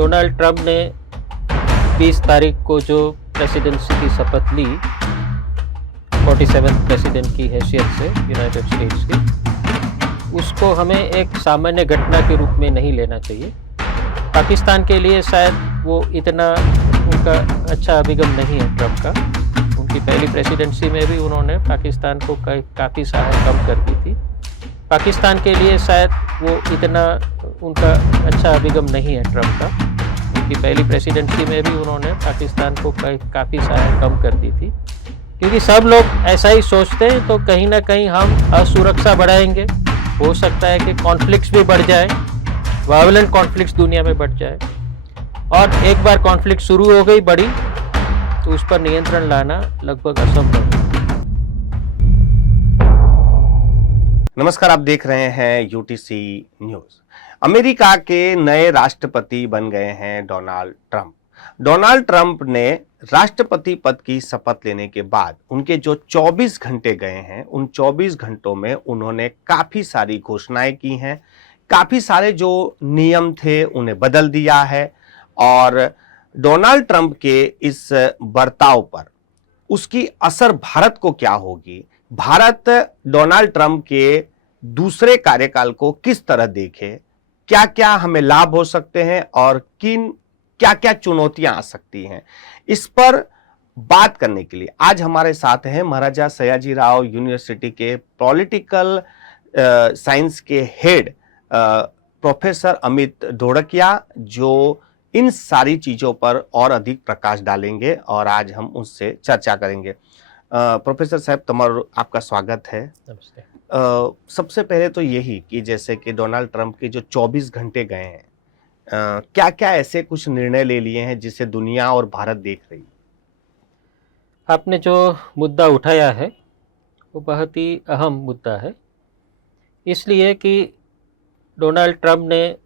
Donald Trump ने 20 तारीख को जो प्रेसिडेंसी की शपथ ली 47th प्रेसिडेंट की हैसियत से यूनाइटेड स्टेट्स की, उसको हमें एक सामान्य घटना के रूप में नहीं लेना चाहिए। पाकिस्तान के लिए शायद वो इतना उनका अच्छा अभिगम नहीं है ट्रंप का। उनकी पहली प्रेसिडेंसी में भी उन्होंने पाकिस्तान को काफ़ी सहायता कम कर दी थी। पाकिस्तान के लिए शायद वो इतना उनका अच्छा अभिगम नहीं है ट्रंप का। उनकी पहली प्रेसिडेंसी में भी उन्होंने पाकिस्तान को काफ़ी सहायता कम कर दी थी, क्योंकि सब लोग ऐसा ही सोचते हैं। तो कहीं ना कहीं हम असुरक्षा बढ़ाएंगे, हो सकता है कि कॉन्फ्लिक्ट्स भी बढ़ जाए, वायलेंट कॉन्फ्लिक्ट्स दुनिया में बढ़ जाए, और एक बार कॉन्फ्लिक्ट शुरू हो गई बड़ी तो उस पर नियंत्रण लाना लगभग असंभव है। नमस्कार, आप देख रहे हैं यूटीसी न्यूज। अमेरिका के नए राष्ट्रपति बन गए हैं डोनाल्ड ट्रंप। डोनाल्ड ट्रंप ने राष्ट्रपति पद की शपथ लेने के बाद उनके जो 24 घंटे गए हैं, उन 24 घंटों में उन्होंने काफी सारी घोषणाएं की हैं, काफी सारे जो नियम थे उन्हें बदल दिया है। और डोनाल्ड ट्रंप के इस बर्ताव पर उसकी असर भारत को क्या होगी, भारत डोनाल्ड ट्रंप के दूसरे कार्यकाल को किस तरह देखे, क्या क्या हमें लाभ हो सकते हैं और क्या क्या चुनौतियां आ सकती हैं, इस पर बात करने के लिए आज हमारे साथ हैं महाराजा सयाजीराव यूनिवर्सिटी के पॉलिटिकल साइंस के हेड प्रोफेसर अमित ढोड़किया, जो इन सारी चीजों पर और अधिक प्रकाश डालेंगे और आज हम उससे चर्चा करेंगे। प्रोफेसर साहब, आपका स्वागत है। नमस्ते। सबसे पहले तो यही कि जैसे कि डोनाल्ड ट्रंप के जो 24 घंटे गए हैं, क्या क्या ऐसे कुछ निर्णय ले लिए हैं जिसे दुनिया और भारत देख रही है? आपने जो मुद्दा उठाया है वो बहुत ही अहम मुद्दा है, इसलिए कि डोनाल्ड ट्रंप ने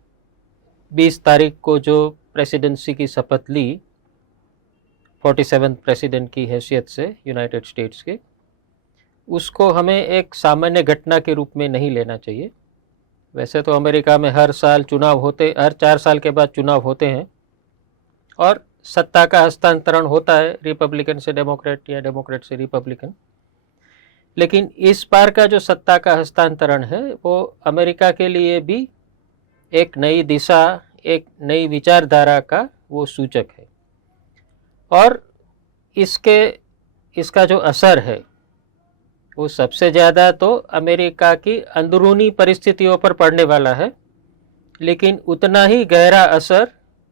20 तारीख को जो प्रेसिडेंसी की शपथ ली 47th प्रेसिडेंट की हैसियत से यूनाइटेड स्टेट्स के, उसको हमें एक सामान्य घटना के रूप में नहीं लेना चाहिए। वैसे तो अमेरिका में हर साल चुनाव होते, हर 4 साल के बाद चुनाव होते हैं और सत्ता का हस्तांतरण होता है, रिपब्लिकन से डेमोक्रेट या डेमोक्रेट से रिपब्लिकन। लेकिन इस बार का जो सत्ता का हस्तांतरण है वो अमेरिका के लिए भी एक नई दिशा, एक नई विचारधारा का वो सूचक है। और इसका जो असर है वो सबसे ज़्यादा तो अमेरिका की अंदरूनी परिस्थितियों पर पड़ने वाला है, लेकिन उतना ही गहरा असर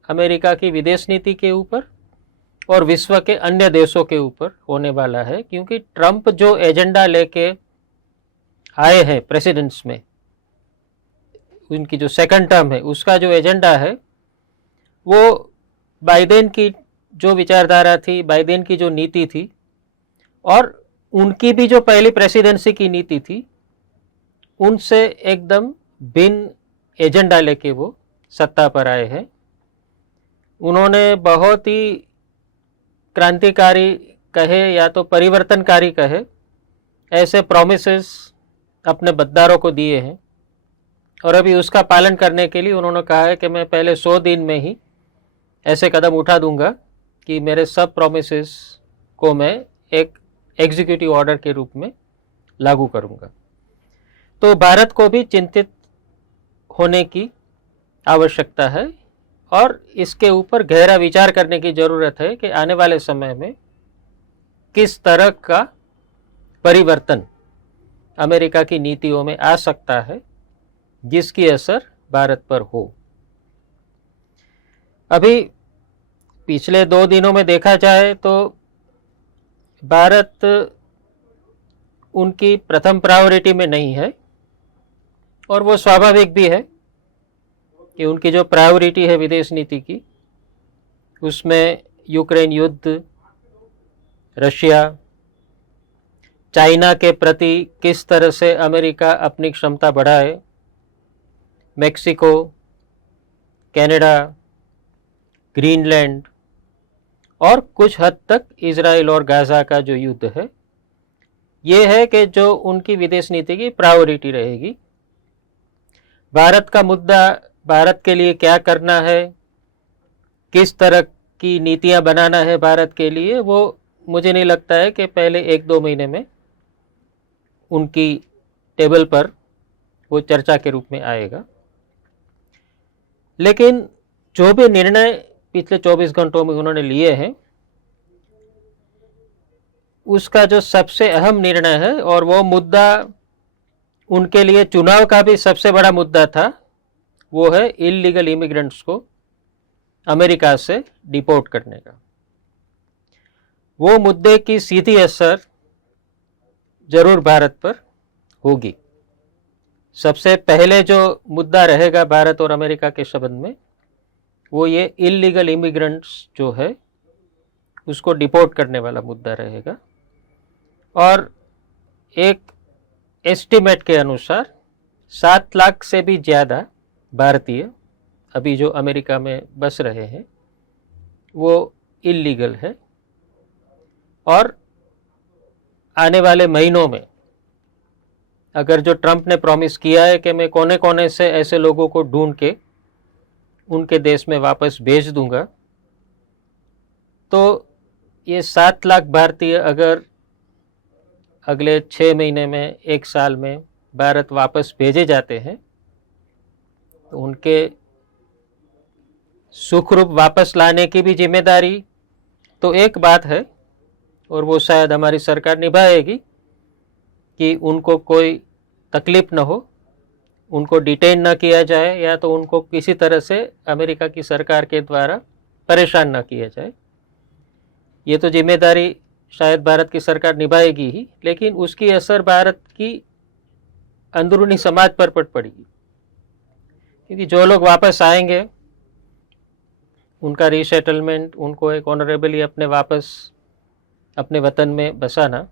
अमेरिका की विदेश नीति के ऊपर और विश्व के अन्य देशों के ऊपर होने वाला है। क्योंकि ट्रंप जो एजेंडा लेके आए हैं प्रेसिडेंट्स में, उनकी जो सेकंड टर्म है उसका जो एजेंडा है वो बाइडेन की जो विचारधारा थी, बाइडेन की जो नीति थी और उनकी भी जो पहली प्रेसिडेंसी की नीति थी, उनसे एकदम भिन्न एजेंडा लेके वो सत्ता पर आए हैं। उन्होंने बहुत ही क्रांतिकारी कहे या तो परिवर्तनकारी कहे, ऐसे प्रॉमिसेस अपने मतदारों को दिए हैं। और अभी उसका पालन करने के लिए उन्होंने कहा है कि मैं पहले 100 दिन में ही ऐसे कदम उठा दूंगा कि मेरे सब प्रॉमिसेस को मैं एक एग्जीक्यूटिव ऑर्डर के रूप में लागू करूंगा। तो भारत को भी चिंतित होने की आवश्यकता है और इसके ऊपर गहरा विचार करने की ज़रूरत है कि आने वाले समय में किस तरह का परिवर्तन अमेरिका की नीतियों में आ सकता है जिसकी असर भारत पर हो। अभी पिछले 2 दिनों में देखा जाए तो भारत उनकी प्रथम प्रायोरिटी में नहीं है, और वो स्वाभाविक भी है कि उनकी जो प्रायोरिटी है विदेश नीति की, उसमें यूक्रेन युद्ध, रशिया, चाइना के प्रति किस तरह से अमेरिका अपनी क्षमता बढ़ाए, मेक्सिको, कनाडा, ग्रीनलैंड और कुछ हद तक इजराइल और गाज़ा का जो युद्ध है, ये है कि जो उनकी विदेश नीति की प्रायोरिटी रहेगी। भारत का मुद्दा, भारत के लिए क्या करना है, किस तरह की नीतियां बनाना है भारत के लिए, वो मुझे नहीं लगता है कि पहले 1-2 महीने में उनकी टेबल पर वो चर्चा के रूप में आएगा। लेकिन जो भी निर्णय पिछले 24 घंटों में उन्होंने लिए हैं, उसका जो सबसे अहम निर्णय है, और वो मुद्दा उनके लिए चुनाव का भी सबसे बड़ा मुद्दा था, वो है इलीगल इमिग्रेंट्स को अमेरिका से डिपोर्ट करने का। वो मुद्दे की सीधी असर जरूर भारत पर होगी। सबसे पहले जो मुद्दा रहेगा भारत और अमेरिका के संबंध में, वो ये इलीगल इमिग्रेंट्स जो है उसको डिपोर्ट करने वाला मुद्दा रहेगा। और एक एस्टिमेट के अनुसार 7 लाख से भी ज़्यादा भारतीय अभी जो अमेरिका में बस रहे हैं वो इलीगल है। और आने वाले महीनों में अगर जो ट्रंप ने प्रॉमिस किया है कि मैं कोने कोने से ऐसे लोगों को ढूंढ के उनके देश में वापस भेज दूंगा, तो ये 7 लाख भारतीय अगर अगले 6 महीने में, 1 साल में भारत वापस भेजे जाते हैं, तो उनके सुखरूप वापस लाने की भी जिम्मेदारी तो एक बात है, और वो शायद हमारी सरकार निभाएगी कि उनको कोई तकलीफ न हो, उनको डिटेन न किया जाए, या तो उनको किसी तरह से अमेरिका की सरकार के द्वारा परेशान न किया जाए। ये तो जिम्मेदारी शायद भारत की सरकार निभाएगी ही, लेकिन उसकी असर भारत की अंदरूनी समाज पर पड़ेगी। क्योंकि जो लोग वापस आएंगे, उनका रीसेटलमेंट, उनको एक ऑनरेबली अपने वापस अपने वतन में बसाना,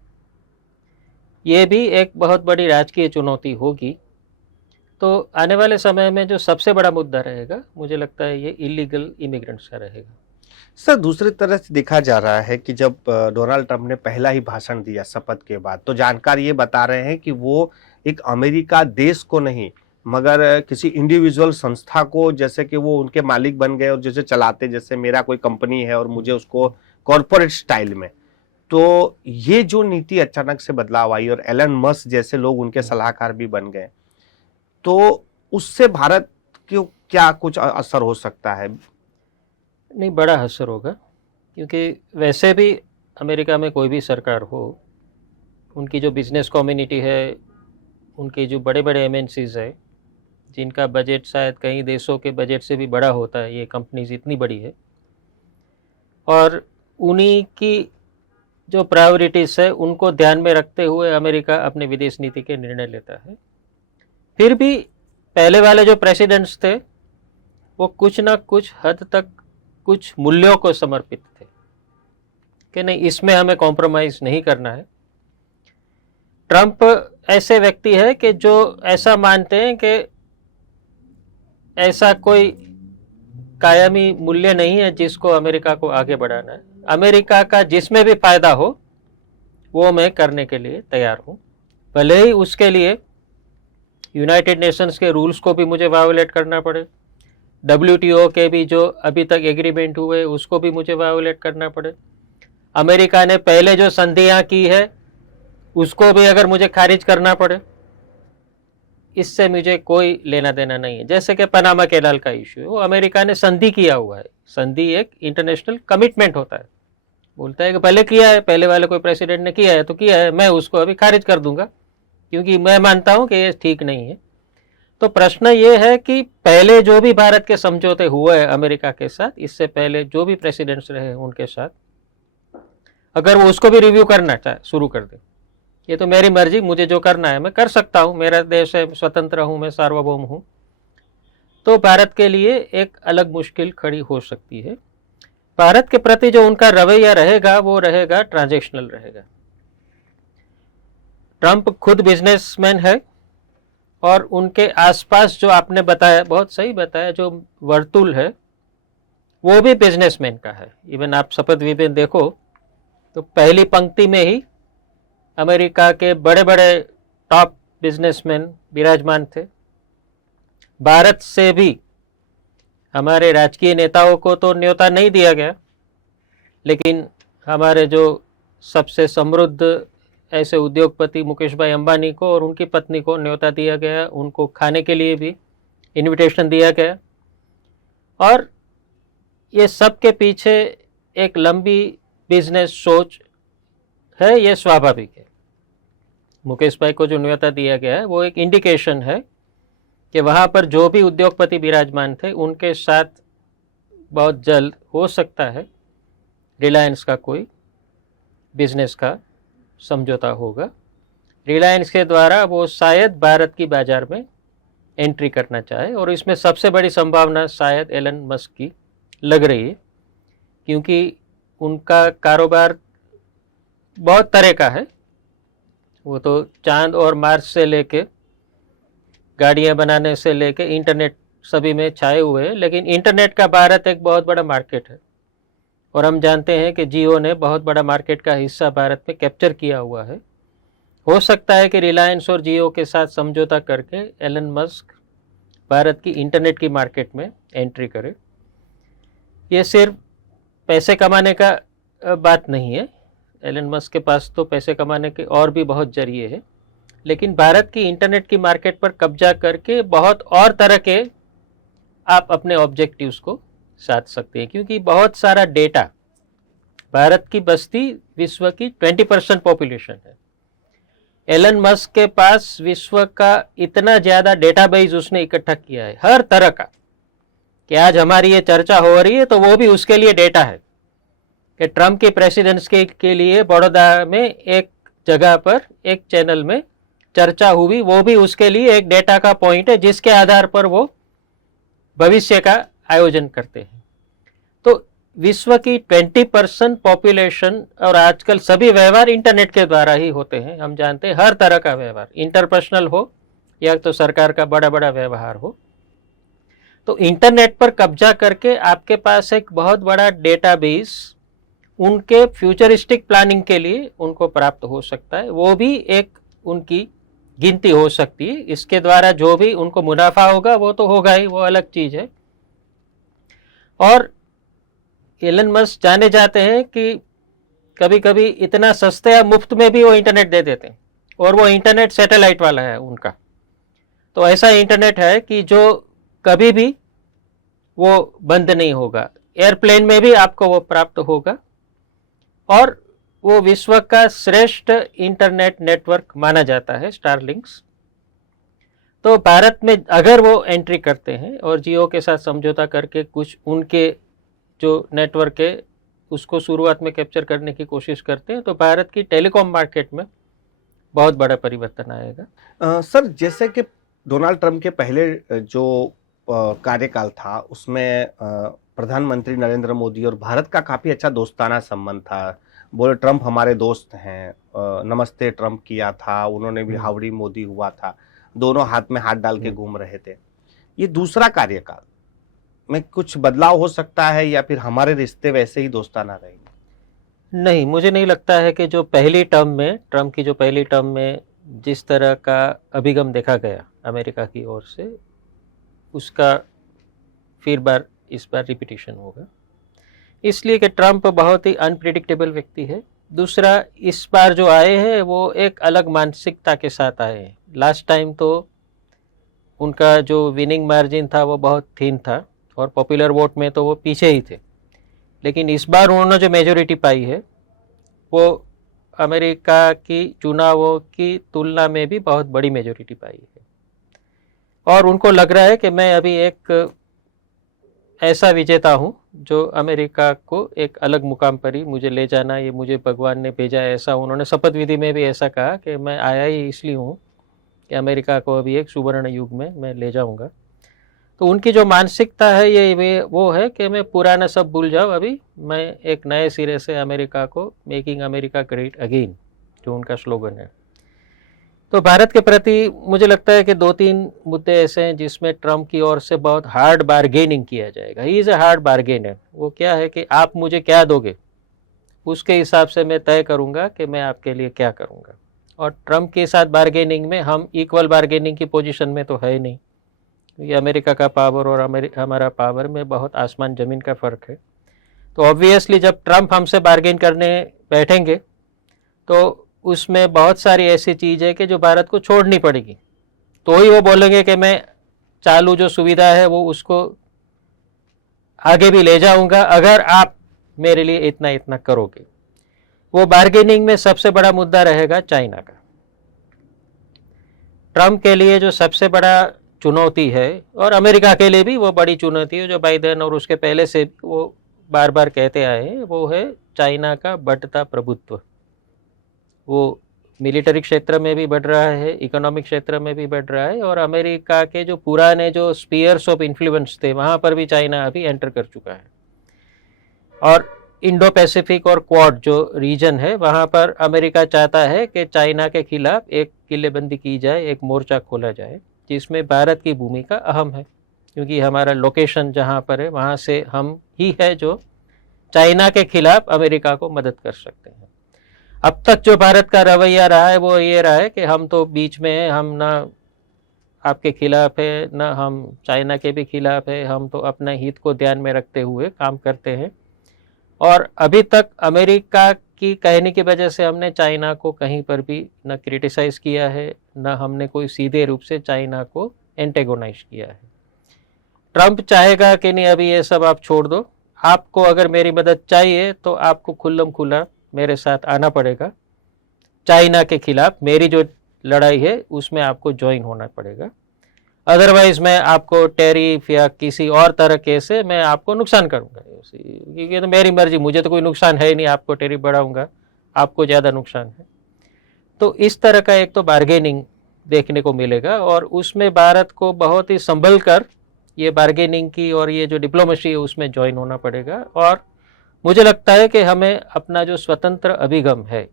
ये भी एक बहुत बड़ी राजकीय चुनौती होगी। तो आने वाले समय में जो सबसे बड़ा मुद्दा रहेगा, मुझे लगता है ये इलीगल इमिग्रेंट्स का रहेगा। सर, दूसरी तरह से देखा जा रहा है कि जब डोनाल्ड ट्रंप ने पहला ही भाषण दिया शपथ के बाद, तो जानकार ये बता रहे हैं कि वो एक अमेरिका देश को नहीं, मगर किसी इंडिविजुअल संस्था को, जैसे कि वो उनके मालिक बन गए और जैसे चलाते, जैसे मेरा कोई कंपनी है और मुझे उसको कॉरपोरेट स्टाइल में। तो ये जो नीति अचानक से बदलाव आई और एलन मस्क जैसे लोग उनके सलाहकार भी बन गए, तो उससे भारत को क्या कुछ असर हो सकता है? नहीं, बड़ा असर होगा। क्योंकि वैसे भी अमेरिका में कोई भी सरकार हो, उनकी जो बिजनेस कम्युनिटी है, उनकी जो बड़े बड़े एमएनसीज है, जिनका बजट शायद कई देशों के बजट से भी बड़ा होता है, ये कंपनीज इतनी बड़ी है, और उन्हीं की जो प्रायोरिटीज़ है उनको ध्यान में रखते हुए अमेरिका अपने विदेश नीति के निर्णय लेता है। फिर भी पहले वाले जो प्रेसिडेंट्स थे वो कुछ ना कुछ हद तक कुछ मूल्यों को समर्पित थे कि नहीं, इसमें हमें कॉम्प्रोमाइज़ नहीं करना है। ट्रंप ऐसे व्यक्ति है कि जो ऐसा मानते हैं कि ऐसा कोई कायमी मूल्य नहीं है जिसको अमेरिका को आगे बढ़ाना है। अमेरिका का जिसमें भी फायदा हो वो मैं करने के लिए तैयार हूँ, भले ही उसके लिए यूनाइटेड नेशंस के रूल्स को भी मुझे वायोलेट करना पड़े, WTO के भी जो अभी तक एग्रीमेंट हुए उसको भी मुझे वायोलेट करना पड़े, अमेरिका ने पहले जो संधियाँ की है उसको भी अगर मुझे खारिज करना पड़े, इससे मुझे कोई लेना देना नहीं है। जैसे कि पनामा कैनाल का इशू है, वो अमेरिका ने संधि किया हुआ है। संधि एक इंटरनेशनल कमिटमेंट होता है, बोलता है कि पहले किया है, पहले वाले कोई प्रेसिडेंट ने किया है तो किया है, मैं उसको अभी खारिज कर दूंगा क्योंकि मैं मानता हूं कि ये ठीक नहीं है। तो प्रश्न ये है कि पहले जो भी भारत के समझौते हुए हैं अमेरिका के साथ, इससे पहले जो भी प्रेसिडेंट्स रहे उनके साथ, अगर वो उसको भी रिव्यू करना चाहे शुरू कर दे, ये तो मेरी मर्जी, मुझे जो करना है मैं कर सकता हूँ, मेरा देश है, स्वतंत्र हूँ, मैं सार्वभौम हूँ, तो भारत के लिए एक अलग मुश्किल खड़ी हो सकती है। भारत के प्रति जो उनका रवैया रहेगा वो रहेगा ट्रांजैक्शनल रहेगा। ट्रंप खुद बिजनेसमैन है और उनके आसपास जो आपने बताया, बहुत सही बताया, जो वर्तुल है वो भी बिजनेसमैन का है। इवन आप शपथ विधिन देखो तो पहली पंक्ति में ही अमेरिका के बड़े बड़े टॉप बिजनेसमैन विराजमान थे। भारत से भी हमारे राजकीय नेताओं को तो न्योता नहीं दिया गया, लेकिन हमारे जो सबसे समृद्ध ऐसे उद्योगपति मुकेश भाई अंबानी को और उनकी पत्नी को न्योता दिया गया, उनको खाने के लिए भी इनविटेशन दिया गया। और ये सब के पीछे एक लंबी बिजनेस सोच है, ये स्वाभाविक है। मुकेश भाई को जो न्योता दिया गया है वो एक इंडिकेशन है कि वहाँ पर जो भी उद्योगपति विराजमान थे उनके साथ बहुत जल्द हो सकता है रिलायंस का कोई बिजनेस का समझौता होगा। रिलायंस के द्वारा वो शायद भारत की बाजार में एंट्री करना चाहे, और इसमें सबसे बड़ी संभावना शायद एलन मस्क की लग रही है, क्योंकि उनका कारोबार बहुत तरह का है। वो तो चांद और मार्स से लेके गाड़ियां बनाने से लेके इंटरनेट सभी में छाए हुए हैं, लेकिन इंटरनेट का भारत एक बहुत बड़ा मार्केट है, और हम जानते हैं कि जियो ने बहुत बड़ा मार्केट का हिस्सा भारत में कैप्चर किया हुआ है। हो सकता है कि रिलायंस और जियो के साथ समझौता करके एलन मस्क भारत की इंटरनेट की मार्केट में एंट्री करे। ये सिर्फ पैसे कमाने का बात नहीं है, एलन मस्क के पास तो पैसे कमाने के और भी बहुत जरिए हैं, लेकिन भारत की इंटरनेट की मार्केट पर कब्जा करके बहुत और तरह के आप अपने ऑब्जेक्टिव्स को साध सकते हैं, क्योंकि बहुत सारा डेटा, भारत की बस्ती विश्व की 20% पॉपुलेशन है। एलन मस्क के पास विश्व का इतना ज़्यादा डेटाबेस उसने इकट्ठा किया है हर तरह का, कि आज हमारी ये चर्चा हो रही है तो वो भी उसके लिए डेटा है कि ट्रंप की प्रेसिडेंस के लिए बड़ौदा में एक जगह पर एक चैनल में चर्चा हुई, वो भी उसके लिए एक डेटा का पॉइंट है जिसके आधार पर वो भविष्य का आयोजन करते हैं। तो विश्व की 20% पॉपुलेशन, और आजकल सभी व्यवहार इंटरनेट के द्वारा ही होते हैं। हम जानते हैं हर तरह का व्यवहार, इंटरपर्सनल हो या तो सरकार का बड़ा बड़ा व्यवहार हो, तो इंटरनेट पर कब्जा करके आपके पास एक बहुत बड़ा डेटाबेस उनके फ्यूचरिस्टिक प्लानिंग के लिए उनको प्राप्त हो सकता है। वो भी एक उनकी गिनती हो सकती है। इसके द्वारा जो भी उनको मुनाफा होगा वो तो होगा ही, वो अलग चीज है। और एलन मस्क जाने जाते हैं कि कभी कभी इतना सस्ते या मुफ्त में भी वो इंटरनेट दे देते हैं, और वो इंटरनेट सैटेलाइट वाला है उनका। तो ऐसा इंटरनेट है कि जो कभी भी वो बंद नहीं होगा, एयरप्लेन में भी आपको वो प्राप्त होगा, और वो विश्व का श्रेष्ठ इंटरनेट नेटवर्क माना जाता है, स्टारलिंक्स। तो भारत में अगर वो एंट्री करते हैं और जियो के साथ समझौता करके कुछ उनके जो नेटवर्क है उसको शुरुआत में कैप्चर करने की कोशिश करते हैं, तो भारत की टेलीकॉम मार्केट में बहुत बड़ा परिवर्तन आएगा। सर, जैसे कि डोनाल्ड ट्रंप के पहले जो कार्यकाल था उसमें प्रधानमंत्री नरेंद्र मोदी और भारत का काफी अच्छा दोस्ताना संबंध था। बोले ट्रंप हमारे दोस्त हैं, नमस्ते ट्रंप किया था, उन्होंने भी हाउडी मोदी हुआ था, दोनों हाथ में हाथ डाल के घूम रहे थे। ये दूसरा कार्यकाल में कुछ बदलाव हो सकता है या फिर हमारे रिश्ते वैसे ही दोस्ताना रहेंगे? नहीं, मुझे नहीं लगता है कि जो पहली टर्म में, ट्रंप की जो पहली टर्म में जिस तरह का अभिगम देखा गया अमेरिका की ओर से, उसका फिर इस बार रिपीटिशन होगा, इसलिए कि ट्रंप बहुत ही अनप्रिडिक्टेबल व्यक्ति है। दूसरा, इस बार जो आए हैं वो एक अलग मानसिकता के साथ आए हैं। लास्ट टाइम तो उनका जो विनिंग मार्जिन था वो बहुत थिन था, और पॉपुलर वोट में तो वो पीछे ही थे, लेकिन इस बार उन्होंने जो मेजोरिटी पाई है वो अमेरिका की चुनावों की तुलना में भी बहुत बड़ी मेजोरिटी पाई है, और उनको लग रहा है कि मैं अभी एक ऐसा विजेता हूँ जो अमेरिका को एक अलग मुकाम पर ही मुझे ले जाना, ये मुझे भगवान ने भेजा है। ऐसा उन्होंने शपथ विधि में भी ऐसा कहा कि मैं आया ही इसलिए हूँ कि अमेरिका को अभी एक सुवर्ण युग में मैं ले जाऊँगा। तो उनकी जो मानसिकता है ये वो है कि मैं पुराना सब भूल जाऊँ, अभी मैं एक नए सिरे से अमेरिका को, मेकिंग अमेरिका ग्रेट अगेन, जो उनका स्लोगन है। तो भारत के प्रति मुझे लगता है कि 2-3 मुद्दे ऐसे हैं जिसमें ट्रंप की ओर से बहुत हार्ड बार्गेनिंग किया जाएगा। He is a hard bargainer. वो क्या है कि आप मुझे क्या दोगे, उसके हिसाब से मैं तय करूंगा कि मैं आपके लिए क्या करूंगा। और ट्रंप के साथ बार्गेनिंग में हम इक्वल बार्गेनिंग की पोजीशन में तो है नहीं, ये अमेरिका का पावर और हमारा पावर में बहुत आसमान ज़मीन का फ़र्क है। तो ऑब्वियसली जब ट्रंप हमसे बार्गेन करने बैठेंगे तो उसमें बहुत सारी ऐसी चीज़ है कि जो भारत को छोड़नी पड़ेगी, तो ही वो बोलेंगे कि मैं चालू जो सुविधा है वो उसको आगे भी ले जाऊंगा अगर आप मेरे लिए इतना इतना करोगे। वो बार्गेनिंग में सबसे बड़ा मुद्दा रहेगा चाइना का। ट्रंप के लिए जो सबसे बड़ा चुनौती है, और अमेरिका के लिए भी वो बड़ी चुनौती है, जो बाइडेन और उसके पहले से वो बार बार कहते आए हैं, वो है चाइना का बढ़ता प्रभुत्व। वो मिलिट्री क्षेत्र में भी बढ़ रहा है, इकोनॉमिक क्षेत्र में भी बढ़ रहा है, और अमेरिका के जो पुराने जो स्पीयर्स ऑफ इन्फ्लुएंस थे वहाँ पर भी चाइना अभी एंटर कर चुका है। और इंडो पैसिफिक और क्वाड जो रीजन है वहाँ पर अमेरिका चाहता है कि चाइना के खिलाफ एक किलेबंदी की जाए, एक मोर्चा खोला जाए, जिसमें भारत की भूमिका अहम है, क्योंकि हमारा लोकेशन जहाँ पर है वहाँ से हम ही है जो चाइना के खिलाफ अमेरिका को मदद कर सकते हैं। अब तक जो भारत का रवैया रहा है वो ये रहा है कि हम तो बीच में हैं, हम ना आपके खिलाफ है ना हम चाइना के भी खिलाफ है, हम तो अपने हित को ध्यान में रखते हुए काम करते हैं। और अभी तक अमेरिका की कहने की वजह से हमने चाइना को कहीं पर भी न क्रिटिसाइज किया है, न हमने कोई सीधे रूप से चाइना को एंटेगोनाइज किया है। ट्रंप चाहेगा कि नहीं अभी ये सब आप छोड़ दो, आपको अगर मेरी मदद चाहिए तो आपको खुल्लम खुला मेरे साथ आना पड़ेगा, चाइना के खिलाफ मेरी जो लड़ाई है उसमें आपको ज्वाइन होना पड़ेगा, अदरवाइज मैं आपको टैरिफ या किसी और तरह के से मैं आपको नुकसान करूंगा, क्योंकि तो मेरी मर्जी, मुझे तो कोई नुकसान है ही नहीं, आपको टैरिफ बढ़ाऊंगा, आपको ज़्यादा नुकसान है। तो इस तरह का एक तो बार्गेनिंग देखने को मिलेगा, और उसमें भारत को बहुत ही संभल कर ये बार्गेनिंग की और ये जो डिप्लोमेसी है उसमें ज्वाइन होना पड़ेगा। और मुझे लगता है कि हमें अपना जो स्वतंत्र अभिगम है,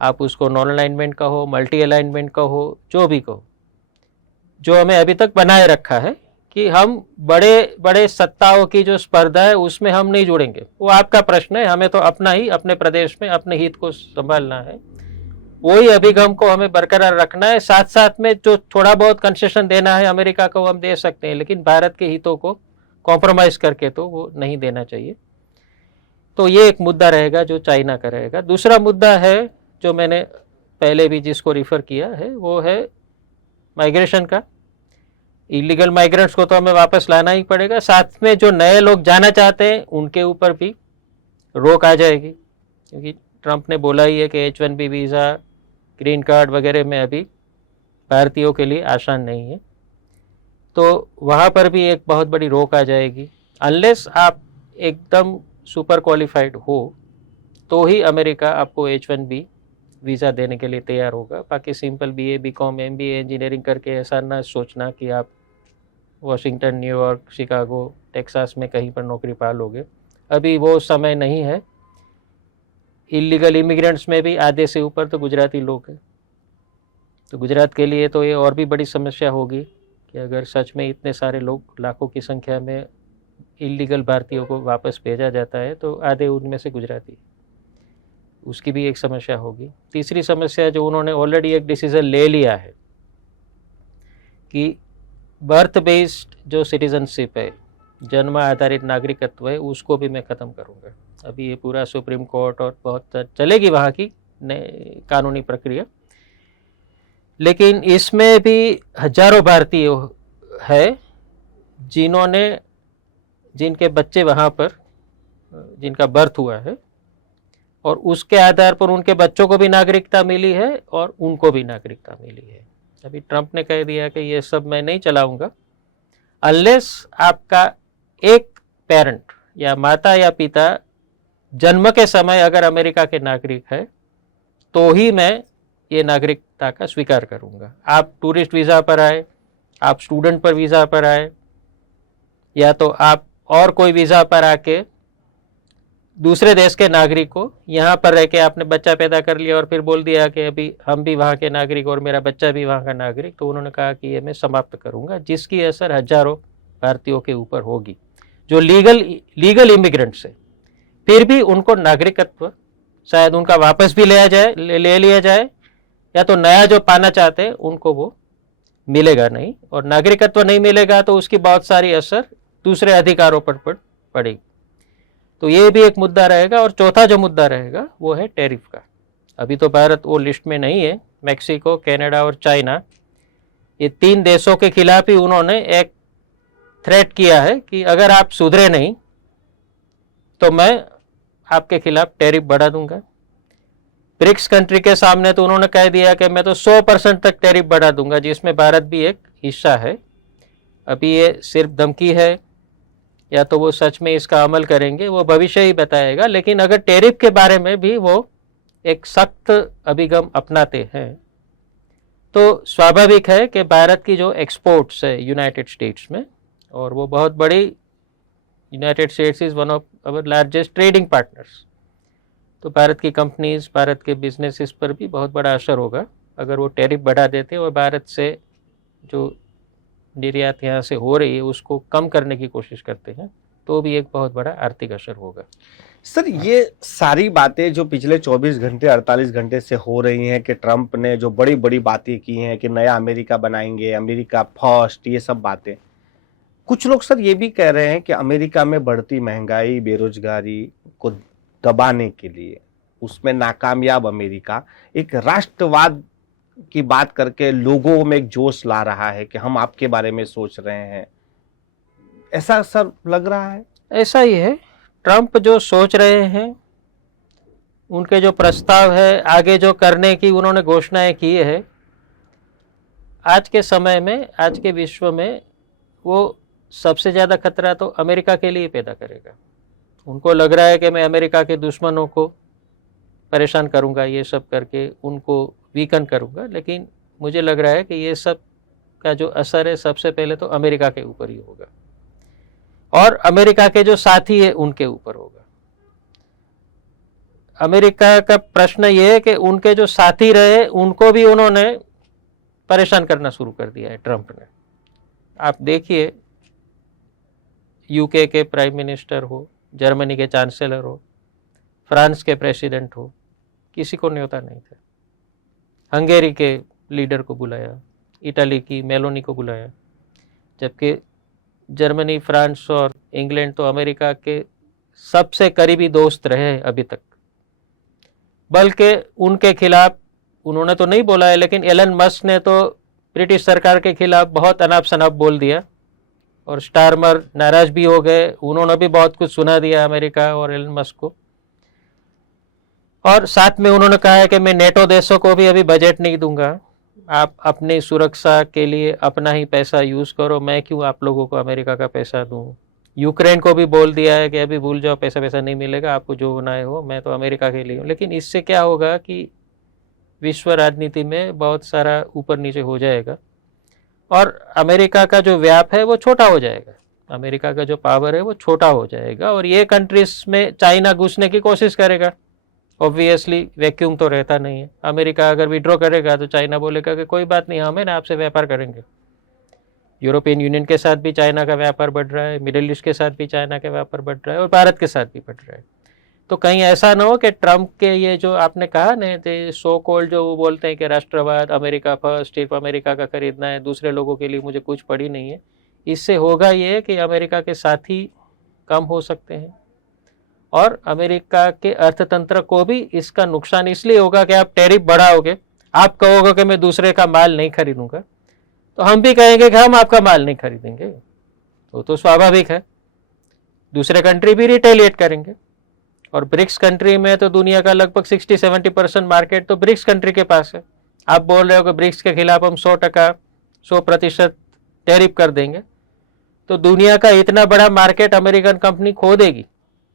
आप उसको नॉन अलाइनमेंट का हो, मल्टी अलाइनमेंट का हो, जो भी कहो, जो हमें अभी तक बनाए रखा है कि हम बड़े बड़े सत्ताओं की जो स्पर्धा है उसमें हम नहीं जुड़ेंगे, वो आपका प्रश्न है, हमें तो अपना ही अपने प्रदेश में अपने हित को संभालना है, वही अभिगम को हमें बरकरार रखना है। साथ साथ में जो थोड़ा बहुत कंसेशन देना है अमेरिका को हम दे सकते हैं, लेकिन भारत के हितों को कॉम्प्रोमाइज करके तो वो नहीं देना चाहिए। तो ये एक मुद्दा रहेगा जो चाइना का रहेगा। दूसरा मुद्दा है जो मैंने पहले भी जिसको रिफर किया है, वो है माइग्रेशन का। इलीगल माइग्रेंट्स को तो हमें वापस लाना ही पड़ेगा, साथ में जो नए लोग जाना चाहते हैं उनके ऊपर भी रोक आ जाएगी, क्योंकि ट्रंप ने बोला ही है कि H1B वीज़ा, ग्रीन कार्ड वगैरह में अभी भारतीयों के लिए आसान नहीं है, तो वहाँ पर भी एक बहुत बड़ी रोक आ जाएगी। अनलेस आप एकदम सुपर क्वालिफाइड हो तो ही अमेरिका आपको H1B वीज़ा देने के लिए तैयार होगा। बाकी simple BA, BCom, MBA engineering करके ऐसा ना सोचना कि आप वाशिंगटन, न्यूयॉर्क, शिकागो, टेक्सास में कहीं पर नौकरी पा लोगे, अभी वो समय नहीं है। इलीगल इमिग्रेंट्स में भी आधे से ऊपर तो गुजराती लोग हैं, तो गुजरात के लिए तो ये और भी बड़ी समस्या होगी कि अगर सच में इतने सारे लोग, लाखों की संख्या में इलीगल भारतीयों को वापस भेजा जाता है तो आधे उनमें से गुजराती, उसकी भी एक समस्या होगी। तीसरी समस्या जो उन्होंने ऑलरेडी एक डिसीजन ले लिया है कि बर्थ बेस्ड जो सिटीजनशिप है, जन्म आधारित नागरिकत्व है, उसको भी मैं ख़त्म करूँगा। अभी ये पूरा सुप्रीम कोर्ट और बहुत चलेगी वहाँ की कानूनी प्रक्रिया, लेकिन इसमें भी हजारों भारतीय है जिनके बच्चे वहाँ पर, जिनका बर्थ हुआ है, और उसके आधार पर उनके बच्चों को भी नागरिकता मिली है और उनको भी नागरिकता मिली है। अभी ट्रंप ने कह दिया कि ये सब मैं नहीं चलाऊंगा, अनलेस आपका एक पेरेंट या माता या पिता जन्म के समय अगर अमेरिका के नागरिक है तो ही मैं ये नागरिकता का स्वीकार करूंगा। आप टूरिस्ट वीज़ा पर आए, आप स्टूडेंट पर वीज़ा पर आए, या तो आप और कोई वीज़ा पर आके दूसरे देश के नागरिक को यहाँ पर रह के आपने बच्चा पैदा कर लिया और फिर बोल दिया कि अभी हम भी वहाँ के नागरिक और मेरा बच्चा भी वहाँ का नागरिक, तो उन्होंने कहा कि ये मैं समाप्त करूँगा, जिसकी असर हजारों भारतीयों के ऊपर होगी जो लीगल इमिग्रेंट्स है, फिर भी उनको नागरिकत्व शायद उनका वापस भी ले लिया जाए, या तो नया जो पाना चाहते हैं उनको वो मिलेगा नहीं, और नागरिकत्व नहीं मिलेगा तो उसकी बहुत सारी असर दूसरे अधिकारों पर पड़ेगी। तो ये भी एक मुद्दा रहेगा। और चौथा जो मुद्दा रहेगा वो है टैरिफ का। अभी तो भारत वो लिस्ट में नहीं है। मैक्सिको, कनाडा और चाइना, ये 3 देशों के खिलाफ ही उन्होंने एक थ्रेट किया है कि अगर आप सुधरे नहीं तो मैं आपके खिलाफ टैरिफ बढ़ा दूंगा। ब्रिक्स कंट्री के सामने तो उन्होंने कह दिया कि मैं तो 100% तक टैरिफ बढ़ा दूंगा, जिसमें भारत भी एक हिस्सा है। अभी ये सिर्फ धमकी है या तो वो सच में इसका अमल करेंगे, वो भविष्य ही बताएगा। लेकिन अगर टैरिफ के बारे में भी वो एक सख्त अभिगम अपनाते हैं तो स्वाभाविक है कि भारत की जो एक्सपोर्ट्स है यूनाइटेड स्टेट्स में, और वो बहुत बड़ी, United States is one of our largest trading partners, तो भारत की कंपनीज, भारत के बिजनेसेस पर भी बहुत बड़ा असर होगा अगर वो टैरिफ बढ़ा देते और भारत से जो निर्यात यहाँ से हो रही है उसको कम करने की कोशिश करते हैं, तो भी एक बहुत बड़ा आर्थिक असर होगा। सर, ये सारी बातें जो पिछले 24 घंटे 48 घंटे से हो रही हैं कि ट्रंप ने जो बड़ी बड़ी बातें की हैं कि नया अमेरिका बनाएंगे, अमेरिका फर्स्ट, ये सब बातें, कुछ लोग सर ये भी कह रहे हैं कि अमेरिका में बढ़ती महंगाई, बेरोजगारी को दबाने के लिए उसमें नाकामयाब अमेरिका एक राष्ट्रवाद की बात करके लोगों में एक जोश ला रहा है कि हम आपके बारे में सोच रहे हैं। ऐसा सर लग रहा है? ऐसा ही है। ट्रंप जो सोच रहे हैं, उनके जो प्रस्ताव है, आगे जो करने की उन्होंने घोषणाएं की है, आज के समय में, आज के विश्व में वो सबसे ज़्यादा खतरा तो अमेरिका के लिए पैदा करेगा। उनको लग रहा है कि मैं अमेरिका के दुश्मनों को परेशान करूंगा, ये सब करके उनको वीकन करूंगा, लेकिन मुझे लग रहा है कि ये सब का जो असर है सबसे पहले तो अमेरिका के ऊपर ही होगा और अमेरिका के जो साथी है उनके ऊपर होगा। अमेरिका का प्रश्न ये है कि उनके जो साथी रहे उनको भी उन्होंने परेशान करना शुरू कर दिया है ट्रंप ने। आप देखिए, यूके के प्राइम मिनिस्टर हो, जर्मनी के चांसलर हो, फ्रांस के प्रेसिडेंट हो, किसी को न्योता नहीं था। हंगेरी के लीडर को बुलाया, इटली की मेलोनी को बुलाया, जबकि जर्मनी, फ्रांस और इंग्लैंड तो अमेरिका के सबसे करीबी दोस्त रहे अभी तक। बल्कि उनके खिलाफ उन्होंने तो नहीं बोला है, लेकिन एलन मस्क ने तो ब्रिटिश सरकार के खिलाफ बहुत अनाप शनाप बोल दिया और स्टारमर नाराज भी हो गए। उन्होंने भी बहुत कुछ सुना दिया अमेरिका और एलन मस्क को, और साथ में उन्होंने कहा है कि मैं नेटो देशों को भी अभी बजट नहीं दूंगा, आप अपनी सुरक्षा के लिए अपना ही पैसा यूज करो, मैं क्यों आप लोगों को अमेरिका का पैसा दूं। यूक्रेन को भी बोल दिया है कि अभी भूल जाओ, पैसा नहीं मिलेगा, आपको जो होना है हो, मैं तो अमेरिका के लिए हूँ। लेकिन इससे क्या होगा कि विश्व राजनीति में बहुत सारा ऊपर नीचे हो जाएगा और अमेरिका का जो व्याप है वो छोटा हो जाएगा, अमेरिका का जो पावर है वो छोटा हो जाएगा, और ये कंट्रीज में चाइना घुसने की कोशिश करेगा। ऑब्वियसली वैक्यूम तो रहता नहीं है। अमेरिका अगर विड्रॉ करेगा तो चाइना बोलेगा कि कोई बात नहीं, हमें ना आपसे व्यापार करेंगे। यूरोपियन यूनियन के साथ भी चाइना का व्यापार बढ़ रहा है, मिडिल ईस्ट के साथ भी चाइना का व्यापार बढ़ रहा है और भारत के साथ भी बढ़ रहा है। तो कहीं ऐसा ना हो कि ट्रंप के ये जो आपने कहा ना, सो कॉल्ड जो वो बोलते हैं कि राष्ट्रवाद, अमेरिका फर्स्ट, सिर्फ अमेरिका का खरीदना है, दूसरे लोगों के लिए मुझे कुछ पड़ी नहीं है, इससे होगा ये कि अमेरिका के साथी कम हो सकते हैं और अमेरिका के अर्थतंत्र को भी इसका नुकसान इसलिए होगा कि आप टैरिफ बढ़ाओगे, आप कहोगे कि मैं दूसरे का माल नहीं खरीदूंगा, तो हम भी कहेंगे कि हम आपका माल नहीं खरीदेंगे, तो स्वाभाविक है, दूसरे कंट्री भी रिटेलिएट करेंगे। और ब्रिक्स कंट्री में तो दुनिया का लगभग 60-70% मार्केट तो ब्रिक्स कंट्री के पास है। आप बोल रहे हो कि ब्रिक्स के खिलाफ हम 100% टैरिफ कर देंगे, तो दुनिया का इतना बड़ा मार्केट अमेरिकन कंपनी खो देगी।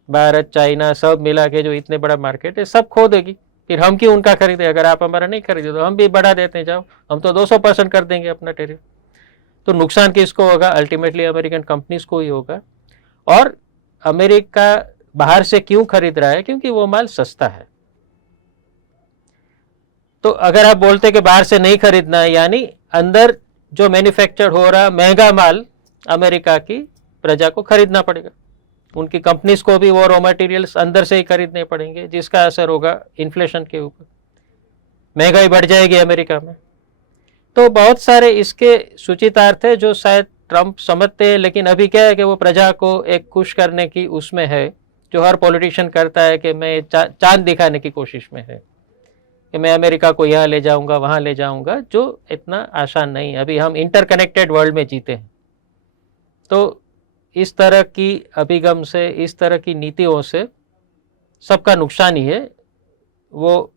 भारत, चाइना सब मिला के जो इतने बड़ा मार्केट है सब खो देगी। फिर हम क्यों उनका खरीदे? अगर आप हमारा नहीं खरीदे तो हम भी बढ़ा देते हैं, जाओ हम तो 200% कर देंगे अपना टैरिफ। तो नुकसान किसको होगा? अल्टीमेटली अमेरिकन कंपनीज को ही होगा। और अमेरिका बाहर से क्यों खरीद रहा है? क्योंकि वो माल सस्ता है। तो अगर आप बोलते कि बाहर से नहीं खरीदना है, यानी अंदर जो मैन्युफैक्चर हो रहा महंगा माल अमेरिका की प्रजा को खरीदना पड़ेगा, उनकी कंपनीज को भी वो रॉ मटेरियल्स अंदर से ही खरीदने पड़ेंगे, जिसका असर होगा इन्फ्लेशन के ऊपर, महंगाई बढ़ जाएगी अमेरिका में। तो बहुत सारे इसके सूचितार्थ है जो शायद ट्रंप समझते हैं, लेकिन अभी क्या है कि वो प्रजा को एक खुश करने की उसमें है, जो हर पॉलिटिशियन करता है कि मैं चांद दिखाने की कोशिश में है कि मैं अमेरिका को यहाँ ले जाऊंगा वहाँ ले जाऊंगा, जो इतना आसान नहीं है। अभी हम इंटरकनेक्टेड वर्ल्ड में जीते हैं, तो इस तरह की अभिगम से, इस तरह की नीतियों से सबका नुकसान ही है। वो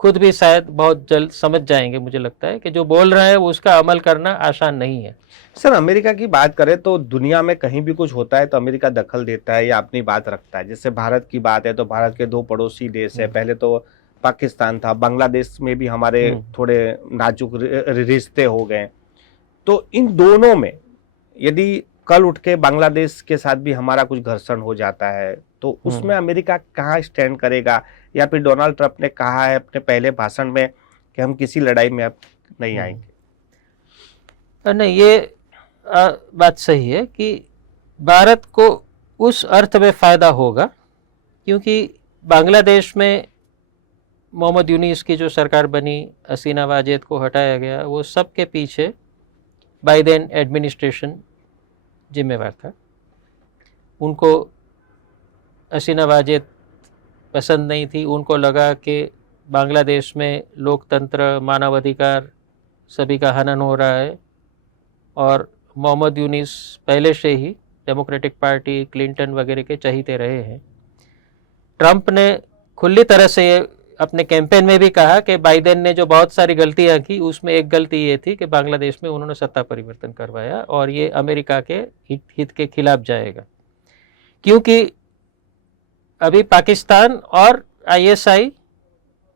खुद भी शायद बहुत जल्द समझ जाएंगे, मुझे लगता है कि जो बोल रहा है वो उसका अमल करना आसान नहीं है। सर, अमेरिका की बात करें तो दुनिया में कहीं भी कुछ होता है तो अमेरिका दखल देता है या अपनी बात रखता है। जैसे भारत की बात है तो भारत के दो पड़ोसी देश है, पहले तो पाकिस्तान था, बांग्लादेश में भी हमारे थोड़े नाजुक रिश्ते हो गए। तो इन दोनों में यदि कल उठ के बांग्लादेश के साथ भी हमारा कुछ घर्षण हो जाता है तो उसमें अमेरिका कहाँ स्टैंड करेगा? या फिर डोनाल्ड ट्रंप ने कहा है अपने पहले भाषण में कि हम किसी लड़ाई में अब नहीं आएंगे। नहीं, ये बात सही है कि भारत को उस अर्थ में फ़ायदा होगा क्योंकि बांग्लादेश में मोहम्मद यूनिस की जो सरकार बनी, हसीना वाजेद को हटाया गया, वो सब के पीछे बाइडेन एडमिनिस्ट्रेशन जिम्मेवार था। उनको हसीना वाजेद पसंद नहीं थी, उनको लगा कि बांग्लादेश में लोकतंत्र, मानवाधिकार सभी का हनन हो रहा है और मोहम्मद यूनिस पहले से ही डेमोक्रेटिक पार्टी, क्लिंटन वगैरह के चहीते रहे हैं। ट्रंप ने खुली तरह से अपने कैंपेन में भी कहा कि बाइडेन ने जो बहुत सारी गलतियां की उसमें एक गलती ये थी कि बांग्लादेश में उन्होंने सत्ता परिवर्तन करवाया और ये अमेरिका के हित के खिलाफ जाएगा, क्योंकि अभी पाकिस्तान और आईएसआई,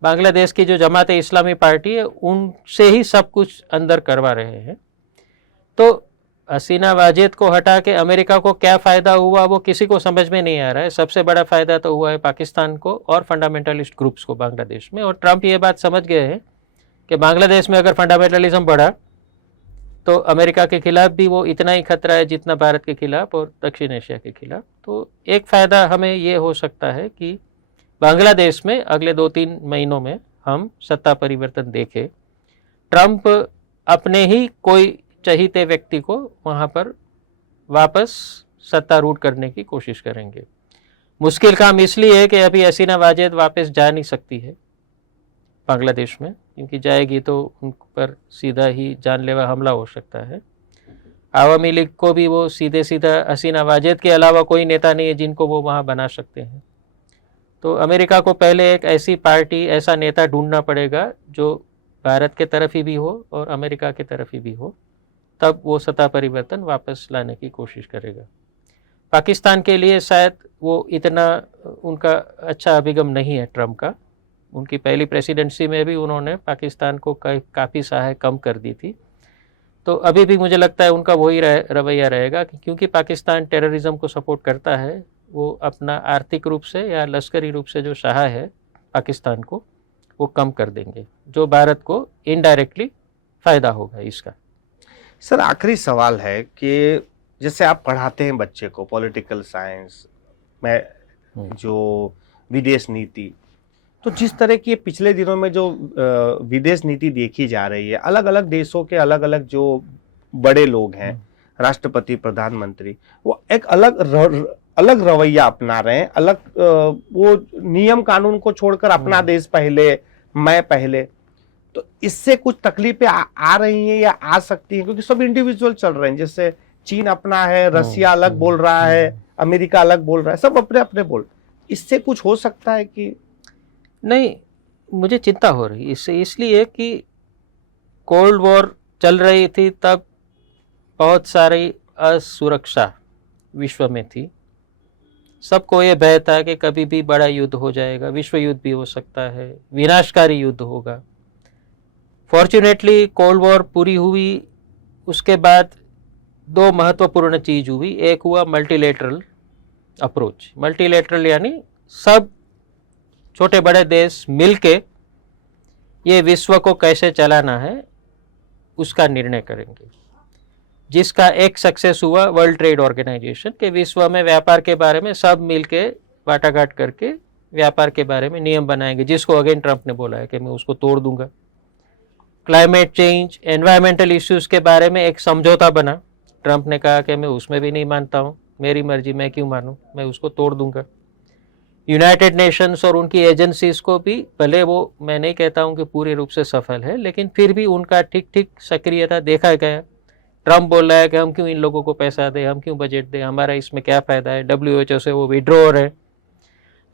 बांग्लादेश की जो जमात इस्लामी पार्टी है, उनसे ही सब कुछ अंदर करवा रहे हैं। तो हसीना वाजेद को हटा के अमेरिका को क्या फ़ायदा हुआ वो किसी को समझ में नहीं आ रहा है। सबसे बड़ा फ़ायदा तो हुआ है पाकिस्तान को और फंडामेंटलिस्ट ग्रुप्स को बांग्लादेश में। और ट्रंप ये बात समझ गए हैं कि बांग्लादेश में अगर फंडामेंटलिज्म बढ़ा तो अमेरिका के खिलाफ भी वो इतना ही खतरा है जितना भारत के खिलाफ और दक्षिण एशिया के खिलाफ। तो एक फ़ायदा हमें ये हो सकता है कि बांग्लादेश में अगले 2-3 महीनों में हम सत्ता परिवर्तन देखें। ट्रंप अपने ही कोई चहीते व्यक्ति को वहाँ पर वापस सत्तारूढ़ करने की कोशिश करेंगे। मुश्किल काम इसलिए है कि अभी हसीना वाजेद वापस जा नहीं सकती है बांग्लादेश में, क्योंकि जाएगी तो उन पर सीधा ही जानलेवा हमला हो सकता है। आवामी लीग को भी वो सीधे सीधा हसीना वाजेद के अलावा कोई नेता नहीं है जिनको वो वहाँ बना सकते हैं। तो अमेरिका को पहले एक ऐसी पार्टी, ऐसा नेता ढूंढना पड़ेगा जो भारत के तरफ ही भी हो और अमेरिका के तरफ ही भी हो, तब वो सत्ता परिवर्तन वापस लाने की कोशिश करेगा। पाकिस्तान के लिए शायद वो इतना उनका अच्छा अभिगम नहीं है ट्रंप का। उनकी पहली प्रेसिडेंसी में भी उन्होंने पाकिस्तान को काफ़ी सहायता कम कर दी थी। तो अभी भी मुझे लगता है उनका वही रवैया रहेगा, क्योंकि पाकिस्तान टेररिज्म को सपोर्ट करता है। वो अपना आर्थिक रूप से या लश्करी रूप से जो सहाय है पाकिस्तान को, वो कम कर देंगे, जो भारत को इनडायरेक्टली फ़ायदा होगा इसका। सर, आखिरी सवाल है कि जैसे आप पढ़ाते हैं बच्चे को पॉलिटिकल साइंस में, जो विदेश नीति, तो जिस तरह की पिछले दिनों में जो विदेश नीति देखी जा रही है, अलग अलग देशों के अलग अलग जो बड़े लोग हैं, राष्ट्रपति, प्रधानमंत्री, वो एक अलग रवैया अपना रहे हैं। अलग वो नियम कानून को छोड़कर अपना देश पहले, मैं पहले। तो इससे कुछ तकलीफें आ रही हैं या आ सकती हैं, क्योंकि सब इंडिविजुअल चल रहे हैं। जैसे चीन अपना है, रसिया अलग बोल रहा है, अमेरिका अलग बोल रहा है, सब अपने अपने बोल। इससे कुछ हो सकता है कि नहीं? मुझे चिंता हो रही इससे, इसलिए कि कोल्ड वॉर चल रही थी तब बहुत सारी असुरक्षा विश्व में थी। सबको ये भय था कि कभी भी बड़ा युद्ध हो जाएगा, विश्व युद्ध भी हो सकता है, विनाशकारी युद्ध होगा। फॉर्चुनेटली कोल्ड वॉर पूरी हुई, उसके बाद दो महत्वपूर्ण चीज हुई। एक हुआ मल्टीलेटरल अप्रोच। मल्टीलेटरल यानी सब छोटे बड़े देश मिलके ये विश्व को कैसे चलाना है उसका निर्णय करेंगे, जिसका एक सक्सेस हुआ वर्ल्ड ट्रेड ऑर्गेनाइजेशन के। विश्व में व्यापार के बारे में सब मिलके वाटाघाट करके व्यापार के बारे में नियम बनाएंगे, जिसको अगेन ट्रंप ने बोला है कि मैं उसको तोड़ दूंगा। क्लाइमेट चेंज, एनवायरमेंटल इश्यूज के बारे में एक समझौता बना। ट्रंप ने कहा कि मैं उसमें भी नहीं मानता हूँ, मेरी मर्जी, मैं क्यों मानूं, मैं उसको तोड़ दूंगा। यूनाइटेड नेशंस और उनकी एजेंसीज को भी, भले वो मैं नहीं कहता हूं कि पूरे रूप से सफल है, लेकिन फिर भी उनका ठीक ठीक सक्रियता देखा गया। ट्रंप बोल रहा है कि हम क्यों इन लोगों को पैसा दें, हम क्यों बजट दें, हमारा इसमें क्या फ़ायदा है, WHO से वो विड्रॉ हो रहे हैं।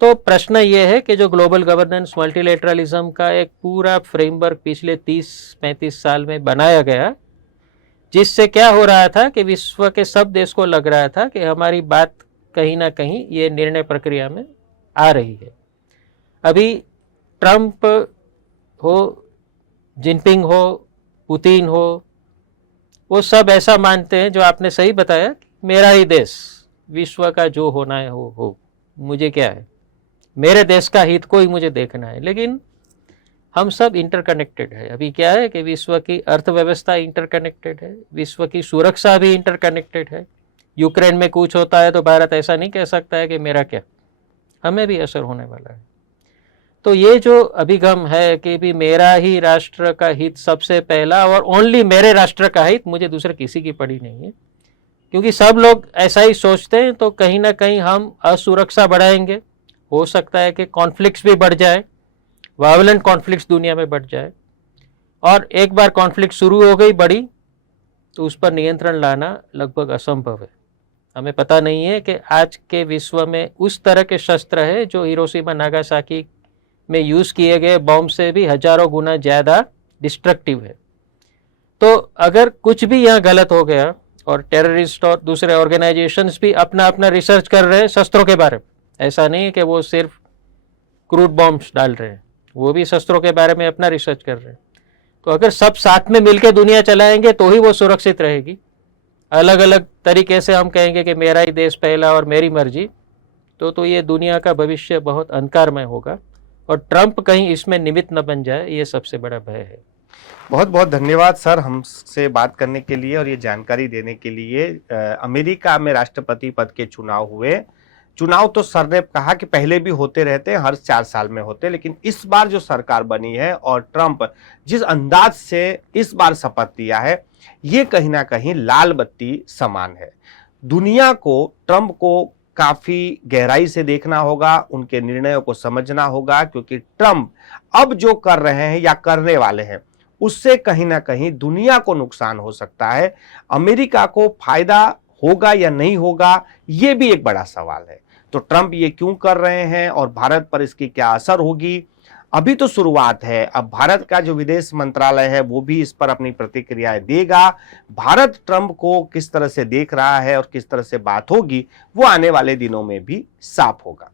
तो प्रश्न ये है कि जो ग्लोबल गवर्नेंस मल्टीलेटरलिज्म का एक पूरा फ्रेमवर्क पिछले 30-35 साल में बनाया गया, जिससे क्या हो रहा था कि विश्व के सब देश को लग रहा था कि हमारी बात कहीं ना कहीं ये निर्णय प्रक्रिया में आ रही है। अभी ट्रंप हो, जिनपिंग हो, पुतिन हो, वो सब ऐसा मानते हैं, जो आपने सही बताया, मेरा ही देश, विश्व का जो होना है हो, मुझे क्या है, मेरे देश का हित को ही मुझे देखना है। लेकिन हम सब इंटरकनेक्टेड है। अभी क्या है कि विश्व की अर्थव्यवस्था इंटरकनेक्टेड है, विश्व की सुरक्षा भी इंटरकनेक्टेड है। यूक्रेन में कुछ होता है तो भारत ऐसा नहीं कह सकता है कि मेरा क्या, हमें भी असर होने वाला है। तो ये जो अभिगम है कि भी मेरा ही राष्ट्र का हित सबसे पहला और ओनली मेरे राष्ट्र का हित, मुझे दूसरे किसी की पड़ी नहीं है, क्योंकि सब लोग ऐसा ही सोचते हैं। तो कहीं ना कहीं हम असुरक्षा बढ़ाएंगे, हो सकता है कि कॉन्फ्लिक्ट्स भी बढ़ जाए, वायलेंट कॉन्फ्लिक्ट्स दुनिया में बढ़ जाए, और एक बार कॉन्फ्लिक्ट शुरू हो गई बड़ी, तो उस पर नियंत्रण लाना लगभग असंभव है। हमें पता नहीं है कि आज के विश्व में उस तरह के शस्त्र है जो हिरोशिमा नागासाकी में यूज किए गए बॉम्ब से भी हजारों गुना ज्यादा डिस्ट्रक्टिव है। तो अगर कुछ भी यहाँ गलत हो गया, और टेररिस्ट और दूसरे ऑर्गेनाइजेशंस भी अपना अपना रिसर्च कर रहे हैं शस्त्रों के बारे में, ऐसा नहीं है कि वो सिर्फ क्रूड बॉम्ब्स डाल रहे हैं, वो भी शस्त्रों के बारे में अपना रिसर्च कर रहे हैं। तो अगर सब साथ में मिलकर दुनिया चलाएंगे तो ही वो सुरक्षित रहेगी। अलग अलग तरीके से हम कहेंगे कि मेरा ही देश पहला और मेरी मर्जी, तो ये दुनिया का भविष्य बहुत अंधकारमय होगा, और ट्रंप कहीं इसमें निमित्त न बन जाए, ये सबसे बड़ा भय है। बहुत बहुत धन्यवाद सर हमसे बात करने के लिए और ये जानकारी देने के लिए। अमेरिका में राष्ट्रपति पद के चुनाव हुए। चुनाव तो सर ने कहा कि पहले भी होते रहते हैं, हर 4 साल में होते, लेकिन इस बार जो सरकार बनी है और ट्रंप जिस अंदाज से इस बार शपथ लिया है, ये कहीं ना कहीं लाल बत्ती समान है। दुनिया को ट्रंप को काफी गहराई से देखना होगा, उनके निर्णयों को समझना होगा, क्योंकि ट्रंप अब जो कर रहे हैं या करने वाले हैं, उससे कहीं ना कहीं दुनिया को नुकसान हो सकता है। अमेरिका को फायदा होगा या नहीं होगा, ये भी एक बड़ा सवाल है। तो ट्रंप ये क्यों कर रहे हैं और भारत पर इसकी क्या असर होगी, अभी तो शुरुआत है। अब भारत का जो विदेश मंत्रालय है वो भी इस पर अपनी प्रतिक्रियाएं देगा। भारत ट्रंप को किस तरह से देख रहा है और किस तरह से बात होगी, वो आने वाले दिनों में भी साफ होगा।